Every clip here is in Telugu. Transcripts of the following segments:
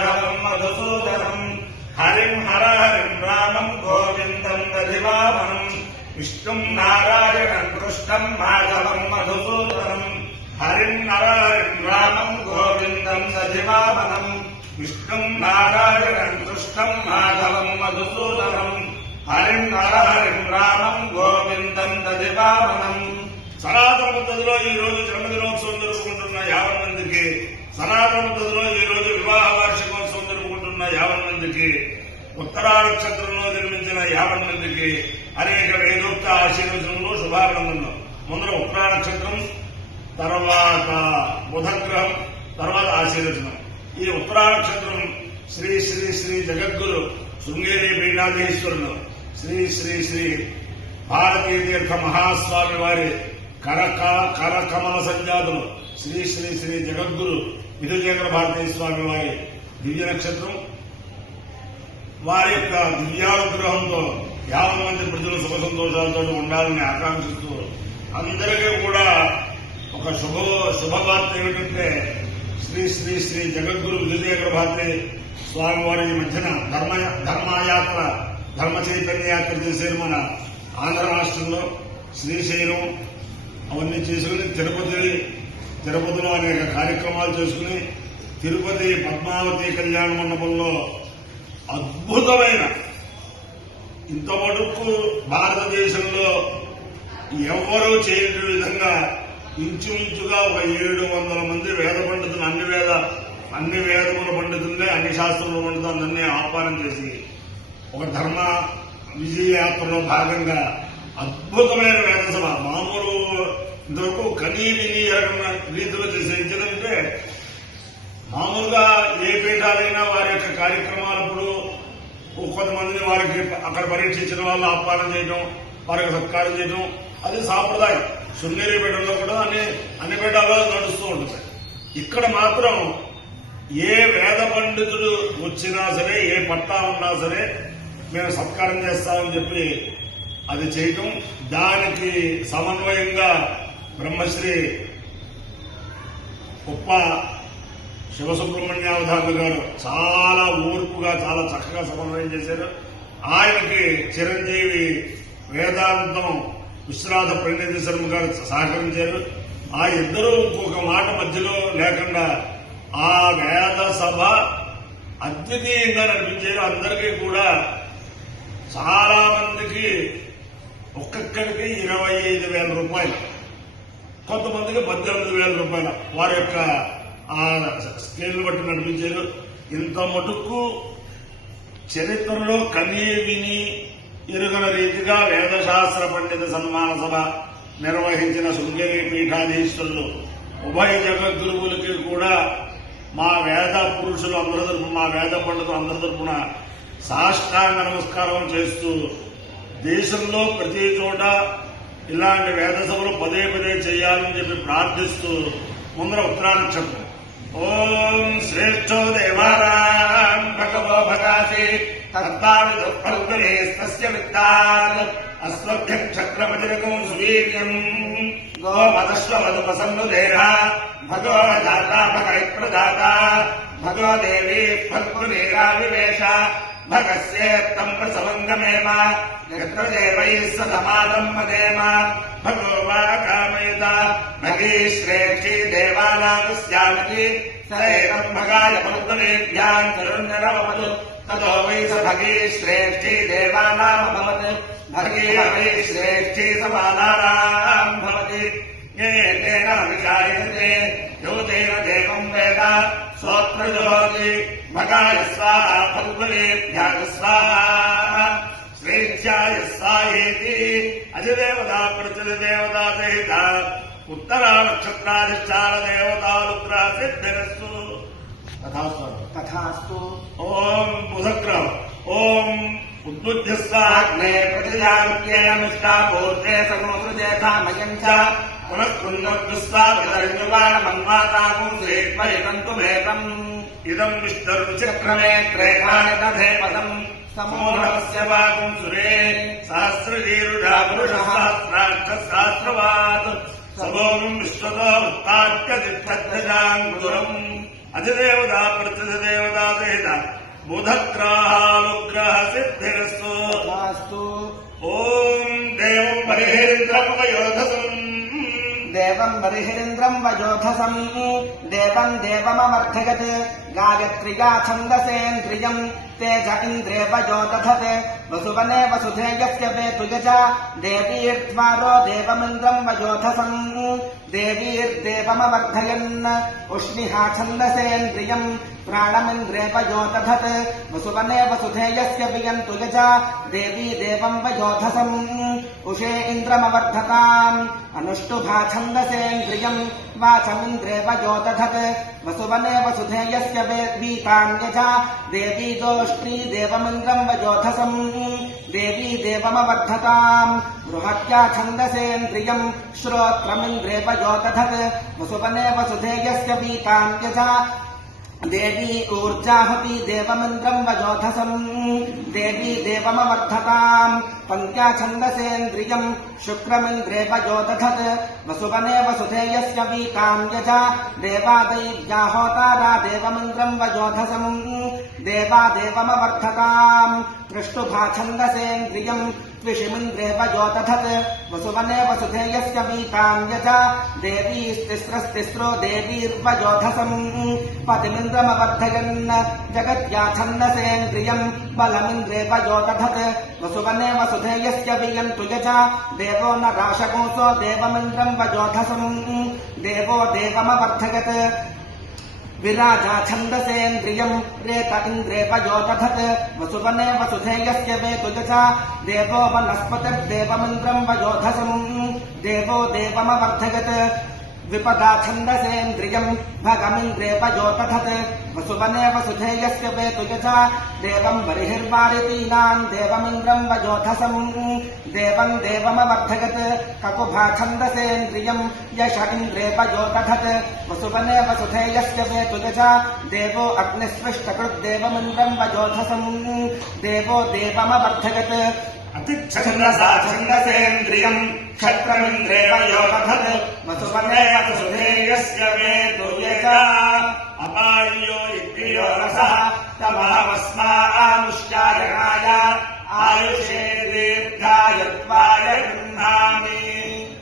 माधवं मधुसूदनं हरिं हर हरिं रामं गोविन्दं दधिवामनं विष्णुं नारायणं कृष्णं माधवं मधुसूदनं हरिं हर हरिं रामं गोविन्दं दधिवामनं विष्णुं नारायणं कृष्णं माधवं मधुसूदनं हरिं हर हरिं रामं गोविन्दं दधिवामनं సనాతన పద్ధతిలో ఈ రోజు జన్మదినోత్సవం జరుపుకుంటున్న 50 మందికి, సనాతన పద్ధతిలో ఈ రోజు వివాహ వార్షికోత్సవం జరుపుకుంటున్న 50 మందికి, ఉత్తరా నక్షత్రంలో జన్మించిన 50 మందికి అనేక వేదోక్త ఆశీర్వచనలు, శుభాభినందనలు. ముందర ఉత్తరా నక్షత్రం, తర్వాత బుధగ్రహం, తర్వాత ఆశీర్వచనం. ఈ ఉత్తరా నక్షత్రం శ్రీ శ్రీ శ్రీ జగద్గురు శృంగేరి పీఠాధీశ్వరులు శ్రీ శ్రీ శ్రీ భారతీ తీర్థ మహాస్వామి వారి కరకమల సంజాతులు శ్రీ శ్రీ శ్రీ జగద్గురు విధుచేంద్ర భారతీ స్వామి వారి దివ్య నక్షత్రం. వారి యొక్క దివ్యానుగ్రహంతో 50 మంది ప్రజలు సుఖ సంతోషాలతో ఉండాలని ఆకాంక్షిస్తూ అందరికీ కూడా ఒక శుభవార్త ఏమిటంటే శ్రీ శ్రీ శ్రీ జగద్గురు విధుచేంద్ర భారతీ స్వామి వారి మధ్యన ధర్మయాత్ర, ధర్మ చైతన్య యాత్ర చేశారు మన ఆంధ్ర రాష్ట్రంలో. శ్రీశైలం అవన్నీ చేసుకుని తిరుపతిలో అనేక కార్యక్రమాలు చేసుకుని తిరుపతి పద్మావతి కళ్యాణ మండపంలో అద్భుతమైన, ఇంతవరకు భారతదేశంలో ఎవరూ చేయని విధంగా ఇంచుమించుగా ఒక 700 మంది వేద పండితులు, అన్ని వేదముల పండితుల్ని, అన్ని శాస్త్రముల పండితులన్నీ ఆహ్వానం చేసి ఒక ధర్మ విజయయాత్రలో భాగంగా అద్భుతమైన వేద సభ, మామూలు ఇంతవరకు కనీ విని రీతిలో చేసేదంటే మామూలుగా ఏ పీఠాలైనా వారి యొక్క కార్యక్రమాలప్పుడు కొంతమందిని వారికి అక్కడ పరీక్షించిన వాళ్ళు ఆహ్వానం చేయడం, వారికి సత్కారం చేయడం, అది సాంప్రదాయం. శృంగేరి పీఠంలో కూడా అన్ని పీఠాల్లో నడుస్తూ ఉంటుంది. ఇక్కడ మాత్రం ఏ వేద పండితుడు వచ్చినా సరే, ఏ పట్టా ఉన్నా సరే మేము సత్కారం చేస్తామని చెప్పి అది చేయటం, దానికి సమన్వయంగా బ్రహ్మశ్రీ కుప్ప శివసుబ్రహ్మణ్యావధానులు గారు చాలా ఓర్పుగా, చాలా చక్కగా సమన్వయం చేశారు. ఆయనకి చిరంజీవి వేదాంతం విశ్వనాథ ప్రణీతి శర్మ గారు సహకరించారు. ఆ ఇద్దరూ ఇంకొక మాట మధ్యలో లేకుండా ఆ వేద సభ అద్వితీయంగా నడిపించారు. అందరికీ కూడా చాలా మందికి ఒక్కొక్కరికి 25,000 రూపాయలు, కొంతమందికి 18,000 రూపాయలు వారి యొక్క ఆ స్కేల్ బట్టి నడిపించారు. ఇంత మటుకు చరిత్రలో కనీ విని ఎరుగన రీతిగా వేదశాస్త్ర పండిత సన్మాన సభ నిర్వహించిన శృంగేరి పీఠాధీశ్వరులు ఉభయ జగద్గురువులకి కూడా మా వేద పురుషులు అందరి తరపున, మా వేద పండితులు అందరి తరపున సాష్టాంగ నమస్కారం చేస్తూ, దేశంలో ప్రతి చోట ఇలాంటి వేద సభలు పదే చేయాలని చెప్పి ప్రార్థిస్తూ ముందర ఉత్తరా నక్షత్రం. ఓం శ్రేష్టో దేవారాం భగవో భగాసి తత్తాని దుఃఖల్కలేస్తస్య విత్తాత్ అస్మభ్యం చక్రమతిరకం సువీర్యం గోమదశ్వమధుపసన్నుదేహ భగో దాతా భగైప్రదాత భగో దేవీ ఫల్గునేరావివేశ భగస్యేత్తం ప్రసవంగమేమ యత్రదేవైః సదమానం మదేమ భగో వా కామయత భగీ శ్రేష్ఠీ దేవానామిస్యామితి సరేతం భగాయ ఫల్గునేభ్యాం కరుణ్యరవమతు తతో వై స భగీ శ్రేష్ఠీ దేవానామభవత్ భగీ వై శ్రేష్ఠీ సమానానాం భవతి ఏతేన విచార్యతే యోతేన దేవం వేద స్తోత్రజోతి భగాయ స్వాహా ఫల్గునేభ్యాగ స్వాహా శ్రేష్ఠ్యాయ స్వాహేతి అధిదేవతా ప్రతిదేవతా సహిత ఉత్తరా నక్షత్రాధిష్టాన దేవతానుగ్రహ సిద్ధిరస్తు. తథాస్తు. ఓం బుధగ్రహం. ఓం ఉద్బుద్ధ్యస్వాగ్నే ప్రతిజామిష్టాపూర్తే సమోసృజేథామయం చ పునఃకుందస్వాగతరణ్యువానమన్వాతాగం శ్రేష్మరికంతుమేకం ఇదం విష్ణుర్విచక్రమే త్రేఖాని తథే పదం సమూఢస్య వాగం సురే సహస్రజీరుడా పురుష సహస్రాక్ష సహస్రవాత్ సభోగం విశ్వతో వృత్తాఖ్య దిత్తధ్వజాంగురం అధిదేవతా ప్రతిదేవతా బుధగ్రహానుగ్రహ సిద్ధిరస్తు. ఓం దేవం బలిహేంద్రం వయోధసం దేవం బలిహేంద్రం వయోధసం దేవం దేవమవర్ధయత్ గాయత్ర్యా ఛందసేంద్రియం తేజ ఇంద్రే వయోదధత్ వసువనే వసుధేయస్య వేతుయజ దేవీర్ధ్వారో దేవమింద్రం వయోధసం దేవీర్దేవమవర్ధయన్ ఉష్ణిహా ఛందసేంద్రియం ప్రాణమింద్రే వయోదధత్ వసువనే వసుధేయస్య వియంతు యజ దేవీ దేవం వయోధసం ఉషే ఇంద్రమవర్ధతాం అనుష్టుభా ఛందసేంద్రియం వాచమింద్రే వయోదధత్ వసువనే వసుధేయస్య వీతాం యజ దేవీ దోష్ట్రీ దేవమింద్రం వయోధసం దేవీ దేవమవర్ధతాం బృహత్యా ఛందసేంద్రియం శ్రోత్రమింద్రే వయోదధత్ వసువనే వసుధేయస్య వీతాం యజ దేవీ ఊర్జాహతి దేవమింద్రం వయోధసం దేవీ దేవమవర్ధతాం పంక్త్యా ఛందసేంద్రియం శుక్రమింద్రే వయోదధత్ వసువనే వసుధేయస్య వీతాం యజ దేవాదైవ్యా హోతారా దేవమింద్రం వయోధసం దేవా దేవమవర్ధతాం పృష్టుభా ఛందసేంద్రియం त्विषिमिन्द्रे वयोदधत् वसुवने वसुधेयस्य वीतां यज देवीस्तिस्रस्तिस्रो देवीर्वयोधसम् पतिमिन्द्रमवर्धयन् जगत्या छन्दसेन्द्रियम् बलमिन्द्रे वयोदधत् वसुवने वसुधेयस्य वियन्तु यज देवो न राशकोऽसो देवमिन्द्रम् वयोधसम् देवो देवमवर्धयत् विराजा छन्दसेन्द्रियम् रेत इन्द्रे वयोदधत् वसुवने वसुधेयस्य वेतुयज देवो वनस्पतिर्देवमिन्द्रम् वयोधसम् देवो देवमवर्धयत् विपदा छन्दसेन्द्रियम् भगमिन्द्रे वयोदधत् वसुवने वसुधेयस्य वेतुयज देवम् बर्हिर्वारितीनाम् देवमिन्द्रम् वयोधसम् देवम् देवमवर्धयत् ककुभा छन्दसेन्द्रियम् यश इन्द्रे वयोदधत् वसुवने वसुधेयस्य वेतुयज देवो अग्निस्पृष्टकृद्देवमिन्द्रम् वयोधसम् देवो देवमवर्धयत् अतिच्छन्दसा छन्दसेन्द्रियम् क्षत्रमिन्द्रे वयोदधत् वसुवने वसुधेयस्य वेतुयज अपायो इन्द्रियो रसः तमावस्मानुष्यायणाय आयुषे दीर्घायत्वाय गृह्णामि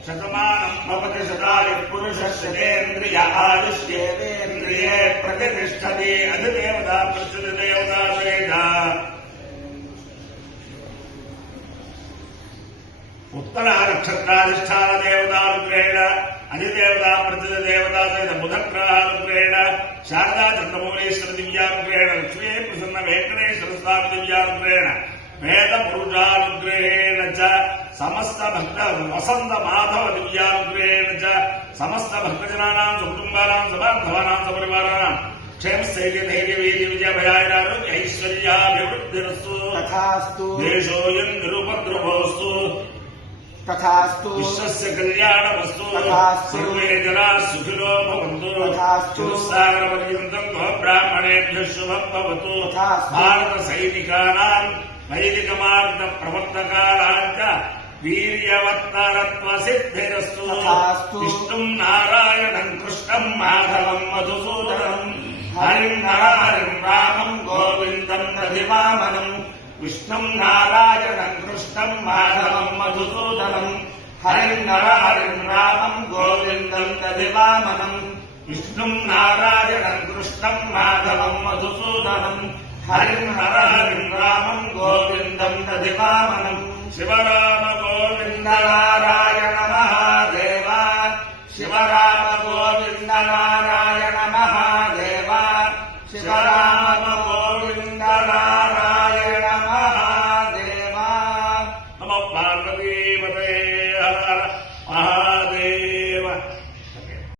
शतमानम् भवति शतायुः पुरुषः शतेन्द्रिय आयुष्येवेन्द्रिये प्रतिष्ठति अधिदेवता प्रसिद्धदेवता वेदा उत्तरा नक्षत्राधिष्ठान देवतारुद्रेण अधिदेवता प्रतिदेवता सहित बुधग्रहारुद्रेण शारदा चन्द्रमौलेश्वर दिव्यारुद्रेण लक्ष्मी प्रसन्न वेंकटेश्वर स्वामी दिव्यारुद्रेण वेद पुरुषारुद्रेण च समस्त भक्त वसंत माधव दिव्यारुद्रेण च समस्त भक्तजनानां कुटुम्बानां सबान्धवानां सपरिवाराणां क्षेम स्थैर्य धैर्य वीर्य विजय भयारोग्य ऐश्वर्याभिवृद्धिरस्तु तथास्तु देशोऽयं निरुपद्रवोऽस्तु तथास्तु विश्वस्य कल्याणमस्तु तथास्तु सर्वे जनाः सुखिनो भवन्तु तथास्तु चतुस्सागरपर्यन्तं गोब्राह्मणेभ्यः शुभं भवतु तथास्तु भारतसैनिकानां वैदिकमार्गप्रवर्तकानां च वीर्यवत्तरत्वसिद्धिरस्तु तथास्तु विष्णुं नारायणं कृष्णं माधवं मधुसूदनं हरिं नरहरिं रामं गोविन्दं दधिवामनम् विष्णुं नारायणं कृष्णं माधवं मधुसूदनं हरिं नरहरिं रामं गोविन्दं दधिवामनम् विष्णुं नारायणं कृष्णं माधवं मधुसूदनं हरिं नरहरिं रामं गोविन्दं दधिवामनम् शिवरात्रि